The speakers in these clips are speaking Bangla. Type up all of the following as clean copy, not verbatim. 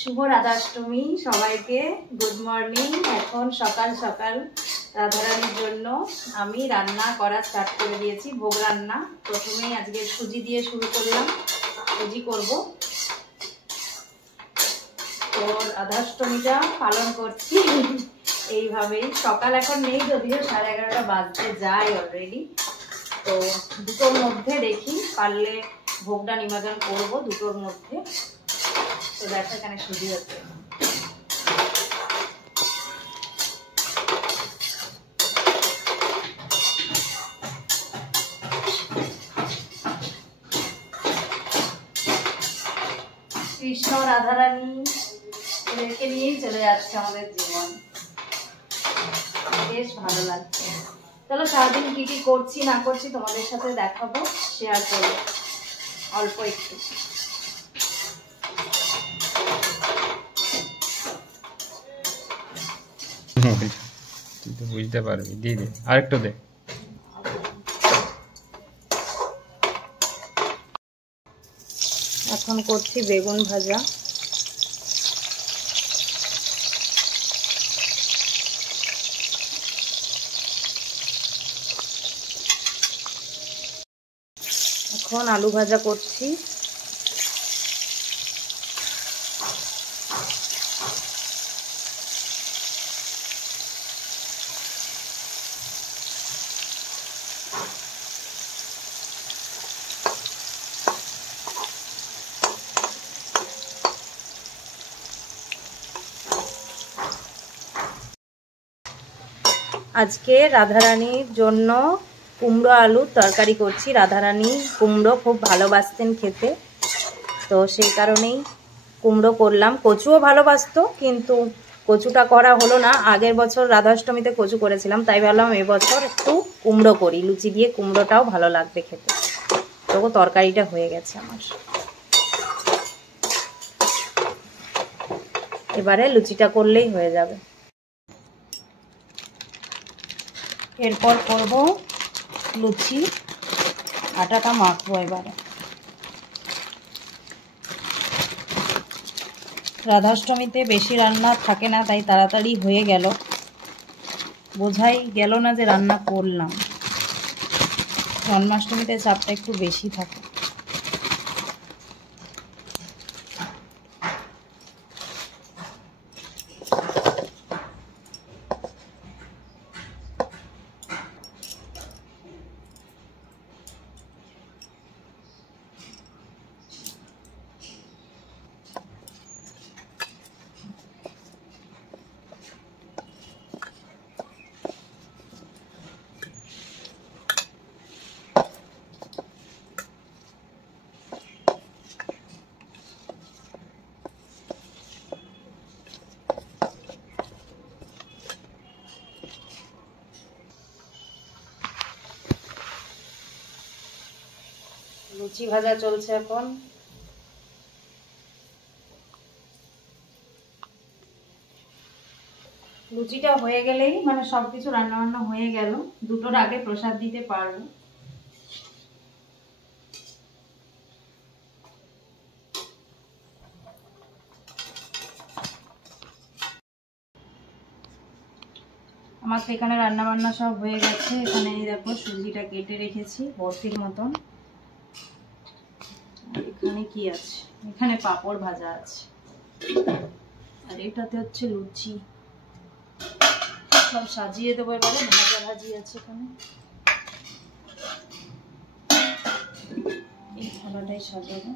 শুভ রাধাষ্টমী সবাইকে, গুড মর্নিং। এখন সকাল সকাল রাধারানীর জন্য আমি রান্না করা স্টার্ট করে দিয়েছি, ভোগ রান্না। প্রথমেই আজকে সুজি দিয়ে শুরু করলাম, সুজি করব। তো রাধাষ্টমীটা পালন করছি এইভাবেই। সকাল এখন নেই, যদিও 11:30 বাজতে যায় অলরেডি। তো দুটোর মধ্যে দেখি পারলে ভোগটা নিবেদন করব, দুটোর মধ্যে। তো দেখো এখানে সুজি হচ্ছে। কৃষ্ণ রাধারানী এদেরকে নিয়েই চলে যাচ্ছে আমাদের জীবন, বেশ ভালো লাগছে। চলো সারাদিন কি কি করছি না করছি তোমাদের সাথে দেখাবো, শেয়ার করবো অল্প একটু। বুঝতে পারবি, দিয়ে দে আরেকটু দে। এখন করছি বেগুন ভাজা। এখন আলু ভাজা করছি। আজকে রাধারানীর জন্য কুমড়ো আলুর তরকারি করছি। রাধারানী কুমড়ো খুব ভালোবাসতেন খেতে, তো সেই কারণেই কুমড়ো করলাম। কচুও ভালোবাসতো, কিন্তু কচুটা করা হলো না। আগের বছর রাধাষ্টমীতে কচু করেছিলাম, তাই ভাবলাম এবছর একটু কুমড়ো করি, লুচি দিয়ে কুমড়োটাও ভালো লাগবে খেতে। তবু তরকারিটা হয়ে গেছে আমার। এবারে লুচিটা করলেই হয়ে যাবে। এরপর করব লুচি, আটাটা মাখবো এবারে। রাধাষ্টমীতে বেশি রান্না থাকে না, তাই তাড়াতাড়ি হয়ে গেল। বোঝাই গেল না যে রান্না করলাম। জন্মাষ্টমীতে চাপটা একটু বেশি থাকে। লুচি ভাজা চলছে এখন। লুচিটা হয়ে গেলেই মানে সবকিছু রান্না বান্না হয়ে গেল, দুটোর আগে প্রসাদ দিতে পারবো। আমার তো এখানে রান্না বান্না সব হয়ে গেছে। এখানে দেখো সুজিটা কেটে রেখেছি বরফির মতন। আর এখানে কি আছে, এখানে পাঁপড় ভাজা আছে, আর এটাতে হচ্ছে লুচি। সব সাজিয়ে দেবো এবারে। ভাজা ভাজি আছে এখানে, এই থালাটাই সাজাবো।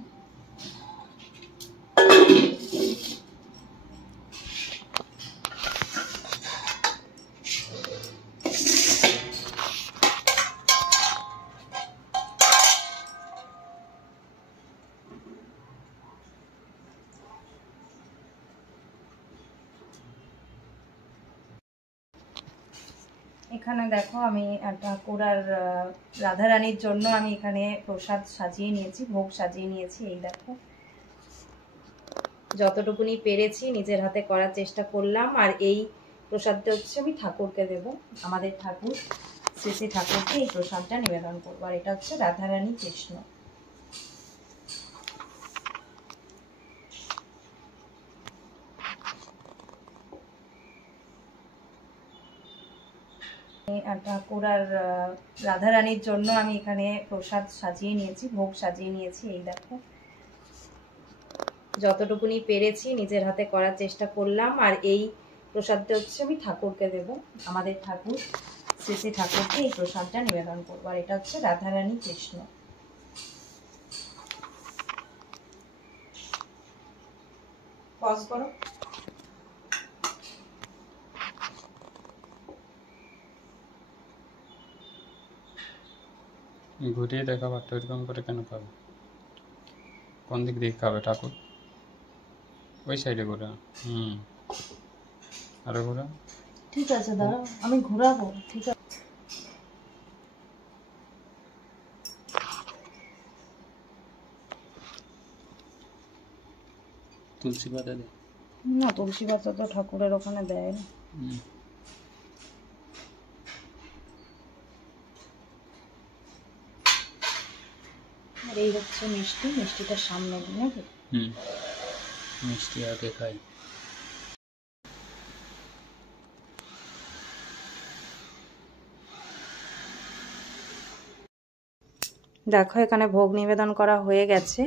এখানে দেখো আমি ঠাকুর আর রাধারানীর জন্য আমি এখানে প্রসাদ সাজিয়ে নিয়েছি, ভোগ সাজিয়ে নিয়েছি। এই দেখো, যতটুকুনি পেরেছি নিজের হাতে করার চেষ্টা করলাম। আর এই প্রসাদটা হচ্ছে আমি ঠাকুরকে দেব, আমাদের ঠাকুর শ্রী শ্রী ঠাকুরকে এই প্রসাদটা নিবেদন করবো। আর এটা হচ্ছে রাধারানী কৃষ্ণ। ঠাকুর আর রাধারানীর জন্য আমি এখানে প্রসাদ সাজিয়ে নিয়েছি, ভোগ সাজিয়ে নিয়েছি। এই দেখো, যতটুকুনি পেরেছি নিজের হাতে করার চেষ্টা করলাম। আর এই প্রসাদটা হচ্ছে আমি ঠাকুরকে দেব, আমাদের ঠাকুর শ্রী শ্রী ঠাকুরকে এই প্রসাদটা নিবেদন করবো। আর এটা হচ্ছে রাধারানী কৃষ্ণ। পজ করো। ঘুরিয়ে দেখাবো, এরকম করে কেন খাবে? কোন দিক দিয়ে খাবে ঠাকুর? ওই সাইডে ঘোরা। আরো ঘোরা। ঠিক আছে, দাঁড়াও আমি ঘোরাবো। ঠিক আছে, তুলসী পাতা দে। না, তুলসী পাতা তো ঠাকুরের ওখানে দেয় না। আর এই হচ্ছে মিষ্টি, মিষ্টিটা সামনে দিই নাকি? মিষ্টি আগে খাই। দেখো, এখানে ভোগ নিবেদন করা হয়ে গেছে।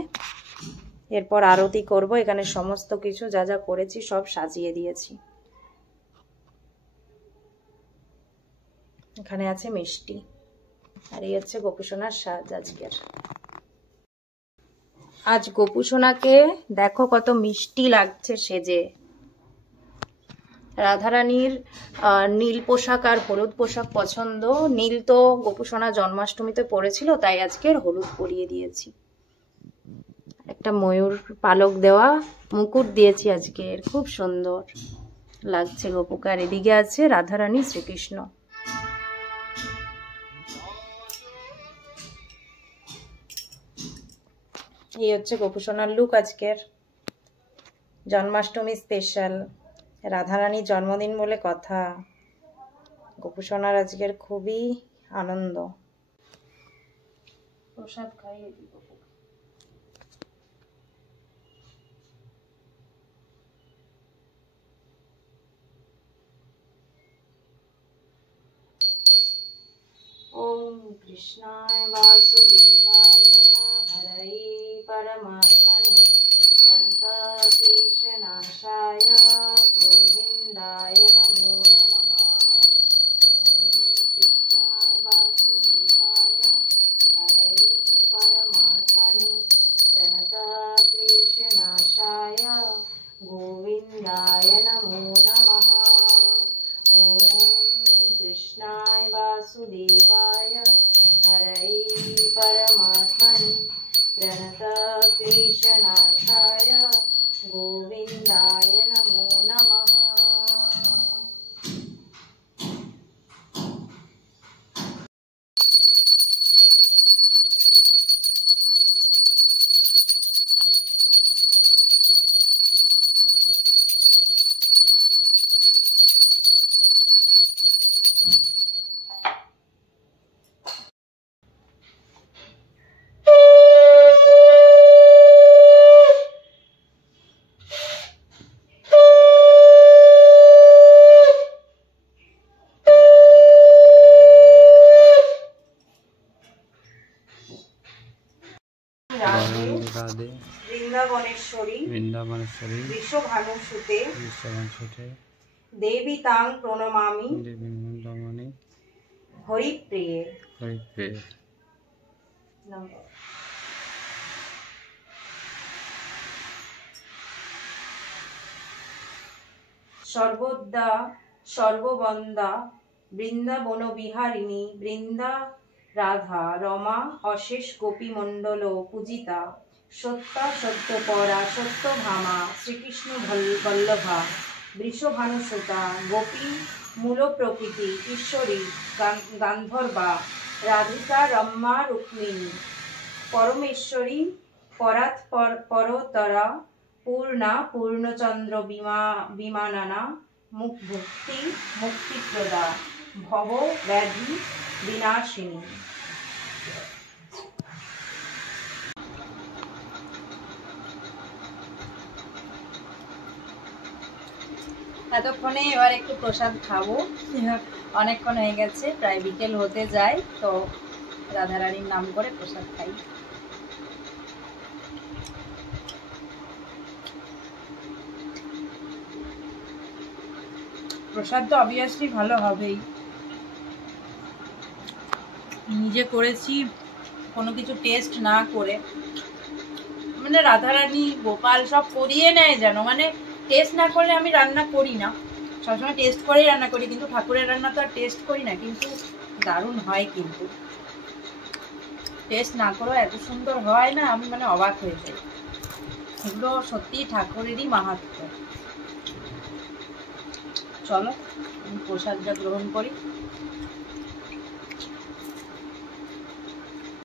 এরপর আরতি করব। এখানে সমস্ত কিছু যা যা করেছি সব সাজিয়ে দিয়েছি। এখানে আছে মিষ্টি, আর এই হচ্ছে গোপুসোনার সাজ আজকের। আজ গোপুসোনাকে দেখো কত মিষ্টি লাগছে সেজে। রাধারানীর নীল পোশাক আর হলুদ পোশাক পছন্দ। নীল তো গোপুসোনা জন্মাষ্টমীতে পরেছিল, তাই আজকের হলুদ পরিয়ে দিয়েছি। একটা ময়ূর পালক দেওয়া মুকুট দিয়েছি আজকের, খুব সুন্দর লাগছে গোপুকে। আর এদিকে আছে রাধারানী শ্রীকৃষ্ণ। এই হচ্ছে গোপুসোনার লুক আজকের, জন্মাষ্টমী স্পেশাল। রাধারানীর জন্মদিন বলে কথা, গোপুসোনার আজকের খুবই আনন্দ। প্রসাদ খাইয়ে দিব। ओम कृष्णाय वासुदेवाय हरये परमात्मने प्रणतक्लेशनाशाय गोविन्दाय नमो नमः। ओम कृष्णाय वासुदेवाय हरये परमात्मने प्रणतक्लेशनाशाय गोविन्दाय नमो नमः। ओम कृष्णाय वासुदेवाय हरये परमात्मने प्रणतक्लेशनाशाय गोविन्दाय नमो नमः। রাধে বৃন্দাবনেশ্বরী বৃন্দাবনেশ্বরী বৃষভানুসুতে বিশ্ববংশতে দেবী তাং প্রণমামি দেবী বৃন্দাবনে হরিপ্রিয়ে। হরিপ্রিয়ে। সর্বদা সর্ববন্দা বৃন্দাবন বিহারিণী বৃন্দা রাধা রমা অশেষ গোপী মণ্ডল পূজিতা সত্যা সত্যপরা সত্যভামা শ্রীকৃষ্ণ বল্লভা বৃষভানুসুতা গোপী মূল প্রকৃতি ঈশ্বরী গান্ধর্বা রাধিকা রম্মা রুক্মিণী পরমেশ্বরী পরাৎ পরতরা পূর্ণা পূর্ণচন্দ্র বিমানানা মুক্তি মুক্তিপ্রদা ভব ব্যাধি বিনাশিনী। এতক্ষণে এবার একটু প্রসাদ খাবো, অনেকক্ষণ হয়ে গেছে, প্রায় বিকেল হতে যায়, তো রাধারানীর নাম করে প্রসাদ খাই। প্রসাদ তো অবভিয়াসলি ভালো হবেই, নিজে করেছি কোনো কিছু টেস্ট না করে, মানে রাধারানী গোপাল সব করিয়ে নেয় যেন, মানে টেস্ট না করলে আমি রান্না করি না, সবসময় টেস্ট করেই রান্না করি, কিন্তু ঠাকুরের রান্না তো আর টেস্ট করি না, কিন্তু দারুণ হয়, কিন্তু টেস্ট না করেও এত সুন্দর হয় না, আমি মানে অবাক হয়ে যাই। এগুলো সত্যি ঠাকুরেরই মাহাত্ম্য। চলো প্রসাদটা গ্রহণ করি।